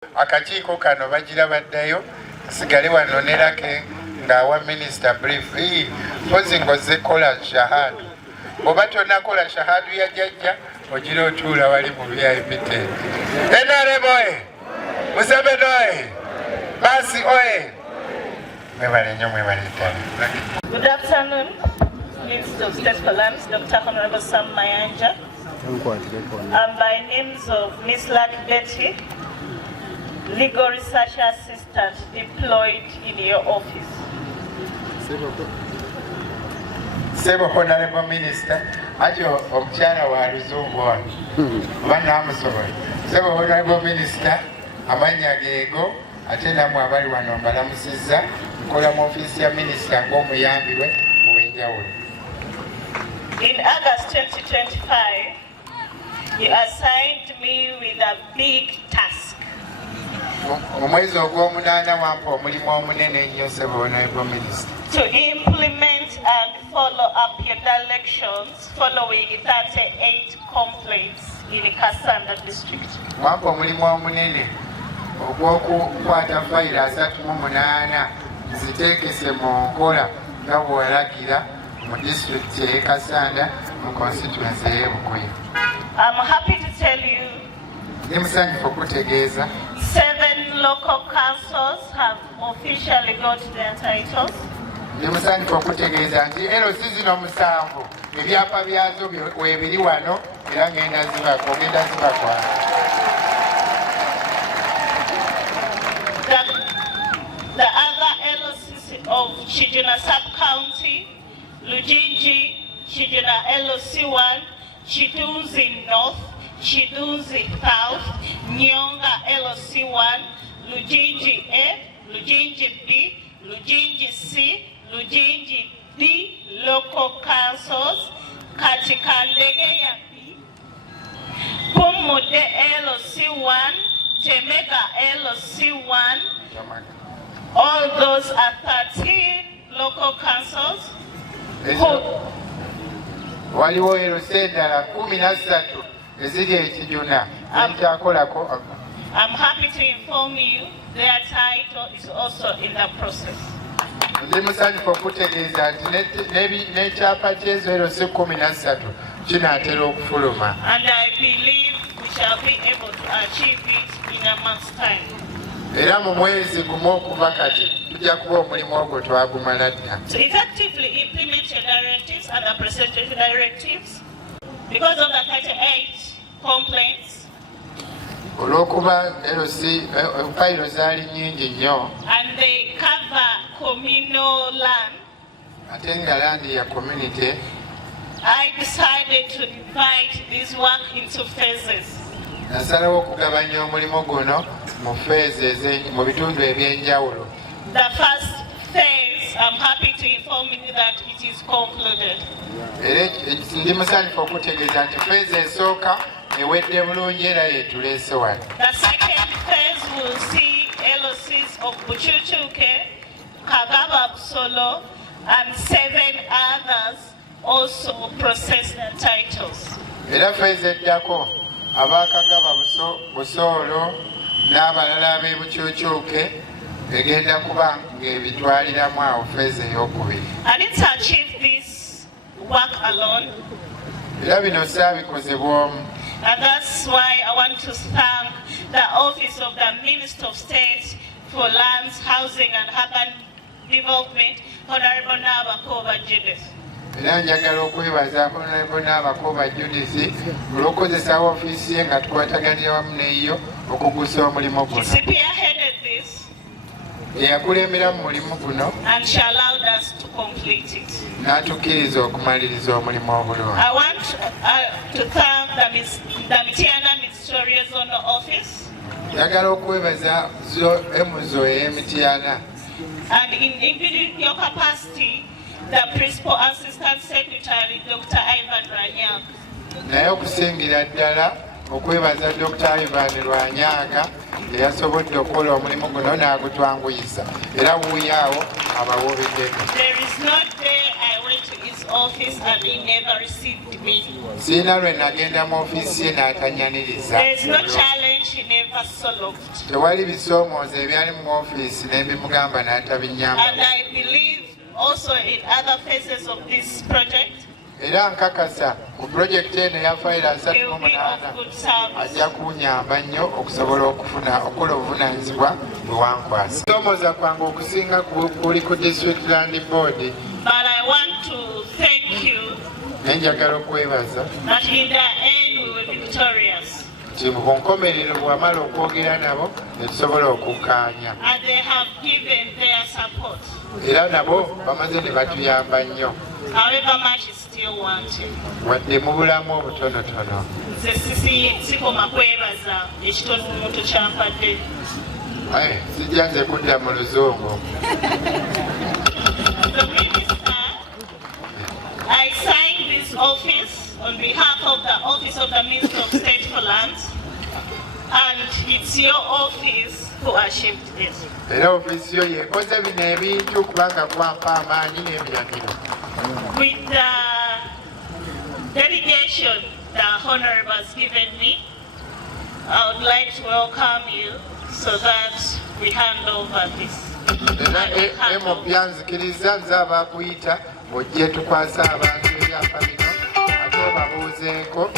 akakiiko kano bagira baddayo sigale wano ne Lake ng'awa minisita brief mpozi ngoze kola shahadu oba tonakola shahadu ya jjajja ogira otuula wali mu VIP tent. NRM oye! Museveni oye! Basi oye! Mwebale nnyo mwebale ddala. Good afternoon, Minister of State for Lands, Dr. Honorable Sam Mayanja. By names of Ms. Luck Betty, Legal Research Assistant deployed in your office. Sebo Honorable Minister, ajo omukyala wa luzungu wano bana amusobola. Sebo Honorable Minister, amanya geego ate namwe abali wano mbalamusizza nkola mu ofiisi ya minisita ng'omuyambi we ow'enjawulo. In August 2025, you assigned me with a big task. Omwezi ogw'omunaana wampa omulimu omunene ennyo Sebo Honorable Minister. To implement and follow up your directions following 38 complaints in Kassanda district. Wampa omulimu omunene ogw'okukwata fayiro 38 ziteekese mu nkola nga bw'olagira mu disitulikiti y'e Kassanda mu constituency y'e Bukuya. I'm happy to tell you Ndi musanyufu okutegeeza 7 local councils have officially got their titles. Ndi musanyufu okutegeeza nti LOC zino 7 ebyapa byazo weebiri wano era ngenda zibakwata. The other LOCs of Chijuna Sub-County, Lujinji, Chijuna LOC1, Chidunzi North, Chidunzi South, Nyonga LOC1, Lujinji A, Lujinji B, Lujinji C, Lujinji D local councils, Katikandege B, Pumude LOC1, Temega LOC1, all those are 13 local councils. Waliwo LOC endala 13 eziri ekijuna ekyakolako. I'm happy to inform you their title is also in the process. Ndi musanyufu okutegeeza nti n'ekyapa ky'ezo LOC 13 kinaatera okufuluma. And I believe we shall be able to achieve it in a month's time. Era mu mwezi gumu okuva kati tujja kuba omulimu ogwo twagumala dda. To effectively implement your directives and the presidential directives, because of the 38 complaints, olw'okuba LOC fayiro zaali nnyingi nnyo and they cover communal land, ate nga landi ya community, I decided to divide this work into phases. nasalawo okugabanya omulimu guno mu phases mu bitundu ebyenjawulo. The first phase, I'm happy to inform you that it is concluded. Era ndi musanyufu okutegeeza nti phase esooka ewedde bulungi era yeetuleese wano. The second phase will see LOCs of Buchuchuke, Kagaba Busolo, and 7 others also process their titles. Era phase eddako abakagaba Busoolo n'abalala ab'e Buchuchuke egenda kuba ng'ebitwaliramu awo phase ey'okubiri. I didn't achieve this work alone. Era bino saabikoze bw'omu. And that's why I want to thank the Office of the Minister of State for Lands, Housing and Urban Development, Honorable Nabakoba Judith. Era njagala okwebaza Honorable Nabakoba Judith olw'okukozesa ofiisi ye nga tukwataganira wamu neyo okugusa omulimu guno. She spearheaded this Eyakulembera mu mulimu guno and she allowed us to complete it. n'atukkiriza okumaliriza omulimu obulungi. I want to thank the Mitiana Ministerial Zonal Office. Njagala okwebaza emuzo ey'Emityana. And in your capacity, the Principal Assistant Secretary, Dr. Ivan Ranyang. Naye okusingira ddala okwebaza Dr. Ivan Rwanyaga eyasobodde okukola omulimu guno n'agutwanguyisa era wuuyo awo abawobeddeko. There is no day I went to his office and he never received me. Sina lwe nagenda mu ofiisi ye n'atanyaniriza. There is no challenge he never solved. Tewali bisoomoozo ebyali mu ofiisi n'ebimugamba n'atabinyamba. And I believe also in other phases of this project, Era nkakasa ku pulojekiti eno eya fayiro 38 ajja kunyamba nnyo okusobola okukola obuvunaanyizibwa bwe wankwasa. Soomooza kwange okusinga kuli ku District Land Board. But I want to thank you Nenjagala okwebaza that in the end we will be victorious. nti ku nkomerero bw'amala okwogera nabo ne tusobola okukkaanya. And they have given their support. Era nabo bamaze ne batuyamba nnyo. However much is still wanting. Wadde mu bulamu obutonotono. Nze sikoma kwebaza ekitono omuntu kyampadde. Sijja nze kudda mu luzungu. The Minister, I signed this office on behalf of the Office of the Minister of State for Lands, and it's your office who achieved this. Era ofiisi yo yekoze bino ebintu kubanga kwampa amaanyi n'ebiragiro. With the delegation the Honorable has given me, I would like to welcome you so that we hand over this. Era emopya nzikiriza nze abakuyita ojje tukwasa abantu ebyapa bino ate obabuuzeeko